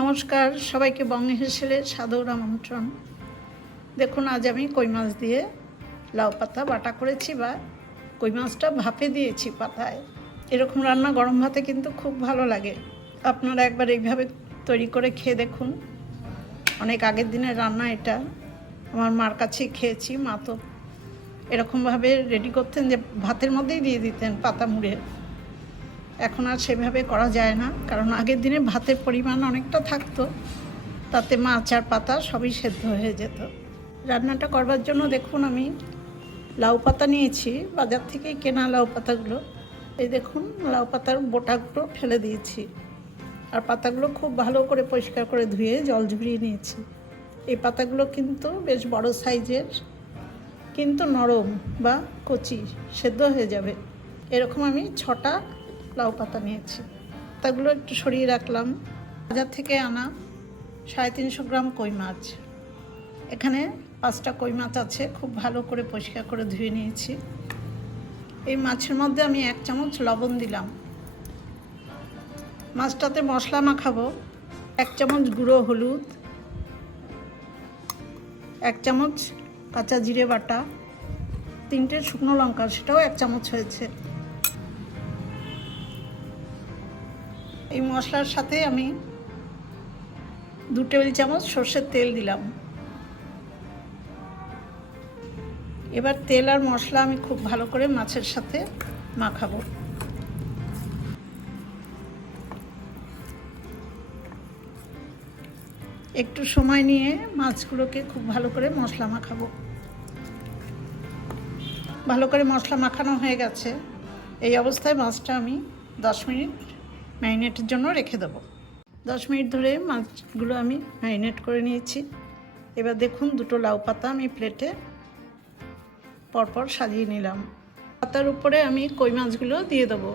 নমস্কার, সবাইকে বঙ্গে হেসেলে সাদর আমন্ত্রণ দেখুন, আজ আমি কই মাছ দিয়ে লাউ পাতা বাটা করেছি বা কই মাছটা ভাপে দিয়েছি পাতায়। এরকম রান্না গরম ভাতে কিন্তু খুব ভালো লাগে। আপনারা একবার এইভাবে তৈরি করে খেয়ে দেখুন। অনেক আগের দিনের রান্না এটা। আমার মার কাছেই খেয়েছি, মা তো এরকমভাবে রেডি করতেন যে ভাতের মধ্যেই দিয়ে দিতেন পাতা মুড়ে। এখন আর সেভাবে করা যায় না। কারণ আগের দিনে ভাতের পরিমাণ অনেকটা থাকতো। তাতে মাছ আর পাতা সবই সেদ্ধ হয়ে যেত। রান্নাটা করবার জন্য দেখুন আমি লাউ পাতা নিয়েছি। বাজার থেকে কেনা লাউ পাতাগুলো। এই দেখুন, লাউ পাতার বোটাগুলো ফেলে দিয়েছি। আর পাতাগুলো খুব ভালো করে পরিষ্কার করে ধুয়ে জল ঝরিয়ে নিয়েছি। এই পাতাগুলো কিন্তু বেশ বড় সাইজের, কিন্তু নরম বা কচি, সেদ্ধ হয়ে যাবে। এরকম আমি ছটা লাউ পাতা নিয়েছি। পাতাগুলো একটু সরিয়ে রাখলাম। বাজার থেকে আনা সাড়ে তিনশো গ্রাম কই মাছ। এখানে পাঁচটা কই মাছ আছে, খুব ভালো করে পরিষ্কার করে ধুয়ে নিয়েছি। এই মাছের মধ্যে আমি এক চামচ লবণ দিলাম। মাছটাতে মশলা মাখাবো, এক চামচ গুঁড়ো হলুদ, এক চামচ কাঁচা জিরে বাটা, তিনটে শুকনো লঙ্কা, সেটাও এক চামচ হয়েছে। এই মশলার সাথে আমি দু টেবিল চামচ সর্ষের তেল দিলাম। এবার তেল আর মশলা আমি খুব ভালো করে মাছের সাথে মাখাবো। একটু সময় নিয়ে মাছগুলোকে খুব ভালো করে মশলা মাখাবো। ভালো করে মশলা মাখানো হয়ে গেছে। এই অবস্থায় মাছটা আমি দশ মিনিট ম্যারিনেটের জন্য রেখে দেবো। দশ মিনিট ধরে মাছগুলো আমি ম্যারিনেট করে নিয়েছি। এবার দেখুন দুটো লাউ পাতা আমি প্লেটে পরপর সাজিয়ে নিলাম। পাতার উপরে আমি কই মাছগুলো দিয়ে দেবো।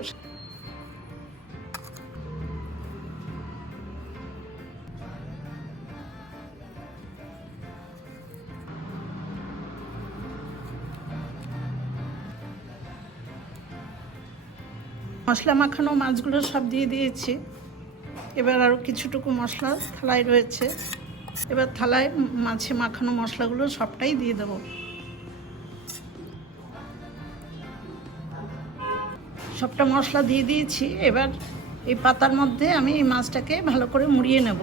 মশলা মাখানো মাছগুলো সব দিয়ে দিয়েছি। এবার আরও কিছুটুকু মশলা থালায় রয়েছে। এবার থালায় মাছে মাখানো মশলাগুলো সবটাই দিয়ে দেবো। সবটা মশলা দিয়ে দিয়েছি। এবার এই পাতার মধ্যে আমি এই মাছটাকে ভালো করে মুড়িয়ে নেব।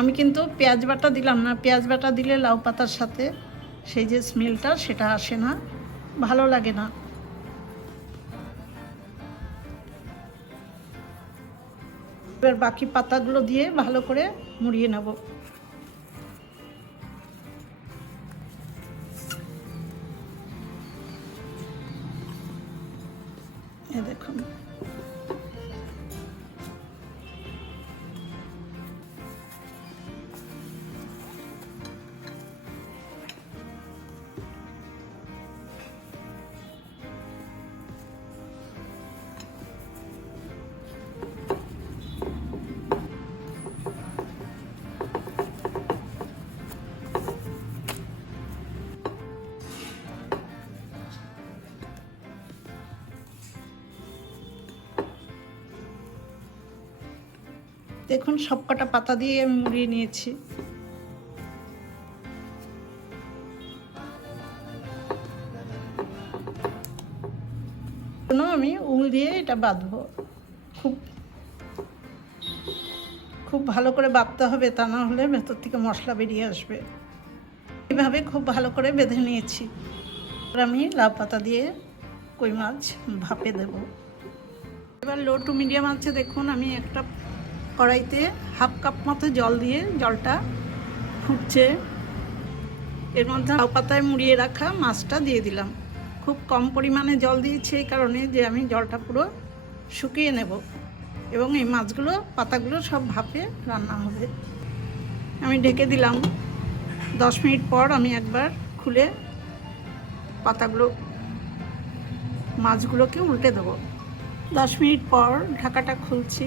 আমি কিন্তু পেঁয়াজ বাটা দিলাম না। পেঁয়াজ বাটা দিলে লাউ পাতার সাথে সেই যে স্মেলটা সেটা আসে না। ভালো লাগে না। এবার বাকি পাতাগুলো দিয়ে ভালো করে মুড়িয়ে নেব। এ দেখুন দেখুন সবকটা পাতা দিয়ে আমি মুড়িয়ে নিয়েছি। আমি উল দিয়ে এটা বাঁধবো। খুব খুব ভালো করে বাঁধতে হবে তা না হলে ভেতর থেকে মশলা বেরিয়ে আসবে। এইভাবে খুব ভালো করে বেঁধে নিয়েছি। আমি লাউ পাতা দিয়ে কই মাছ ভাপে দেব। এবার লো টু মিডিয়াম আছে দেখুন, আমি একটা কড়াইতে হাফ কাপ মতো জল দিয়ে জলটা ফুটছে। এর মধ্যে লাউ পাতায় মুড়িয়ে রাখা মাছটা দিয়ে দিলাম। খুব কম পরিমাণে জল দিয়েছি এই কারণে যে আমি জলটা পুরো শুকিয়ে নেব এবং এই মাছগুলো, পাতাগুলো সব ভাপে রান্না হবে। আমি ঢেকে দিলাম। দশ মিনিট পর আমি একবার খুলে পাতাগুলো, মাছগুলোকে উল্টে দেবো। দশ মিনিট পর ঢাকাটা খুলছি।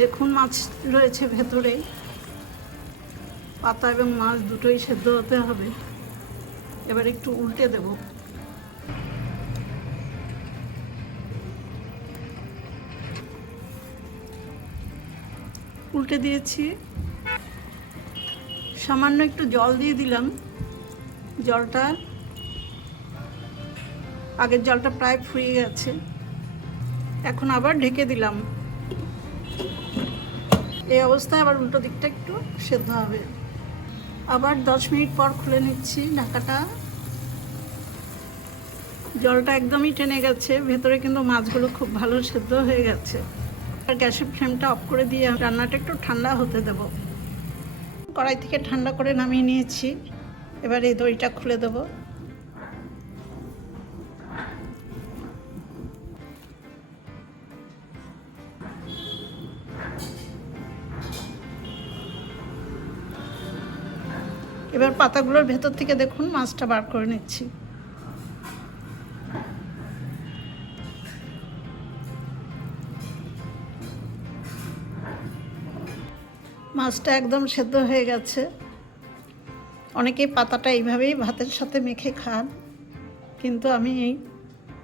দেখুন মাছ রয়েছে ভেতরে পাতা এবং মাছ দুটোই সেদ্ধ হতে হবে। এবার একটু উল্টে দেব। উল্টে দিয়েছি। সামান্য একটু জল দিয়ে দিলাম। জলটা আগের জলটা প্রায় ফুরিয়ে গেছে। এখন আবার ঢেকে দিলাম। এই অবস্থায় আবার উল্টো দিকটা একটু সেদ্ধ হবে। আবার দশ মিনিট পর খুলে নিচ্ছি ঢাকাটা। জলটা একদমই টেনে গেছে, ভেতরে কিন্তু মাছগুলো খুব ভালো সেদ্ধ হয়ে গেছে। আর গ্যাসের ফ্লেমটা অফ করে দিয়ে রান্নাটা একটু ঠান্ডা হতে দেব। কড়াই থেকে ঠান্ডা করে নামিয়ে নিয়েছি। এবার এই দইটা খুলে দেবো। এবার পাতাগুলোর ভেতর থেকে দেখুন মাছটা বার করে নিচ্ছি। মাছটা একদম সেদ্ধ হয়ে গেছে। অনেকেই পাতাটা এইভাবেই ভাতের সাথে মেখে খান, কিন্তু আমি এই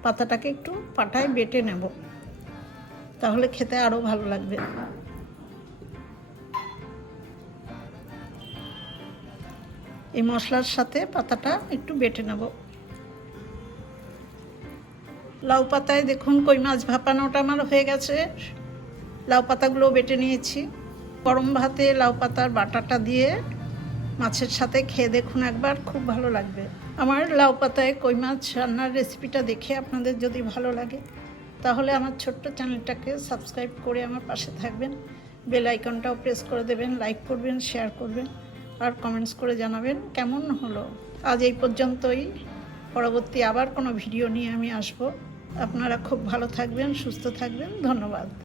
পাতাটাকে একটু পাটায় বেটে নেব। তাহলে খেতে আরও ভালো লাগবে। এই মশলার সাথে পাতাটা একটু বেটে নেব। লাউ পাতায় দেখুন কই মাছ ভাপানোটা আমার হয়ে গেছে। লাউ পাতাগুলো বেটে নিয়েছি। গরম ভাতে লাউ পাতার বাটাটা দিয়ে মাছের সাথে খেয়ে দেখুন একবার, খুব ভালো লাগবে। আমার লাউ পাতায় কই মাছ রান্নার রেসিপিটা দেখে আপনাদের যদি ভালো লাগে, তাহলে আমার ছোট্ট চ্যানেলটাকে সাবস্ক্রাইব করে আমার পাশে থাকবেন। বেল আইকনটাও প্রেস করে দেবেন, লাইক করবেন, শেয়ার করবেন। আর কমেন্টস করে জানাবেন কেমন হলো? আজ এই পর্যন্তই। পরবর্তী আবার কোনো ভিডিও নিয়ে আমি আসব। আপনারা খুব ভালো থাকবেন, সুস্থ থাকবেন। ধন্যবাদ।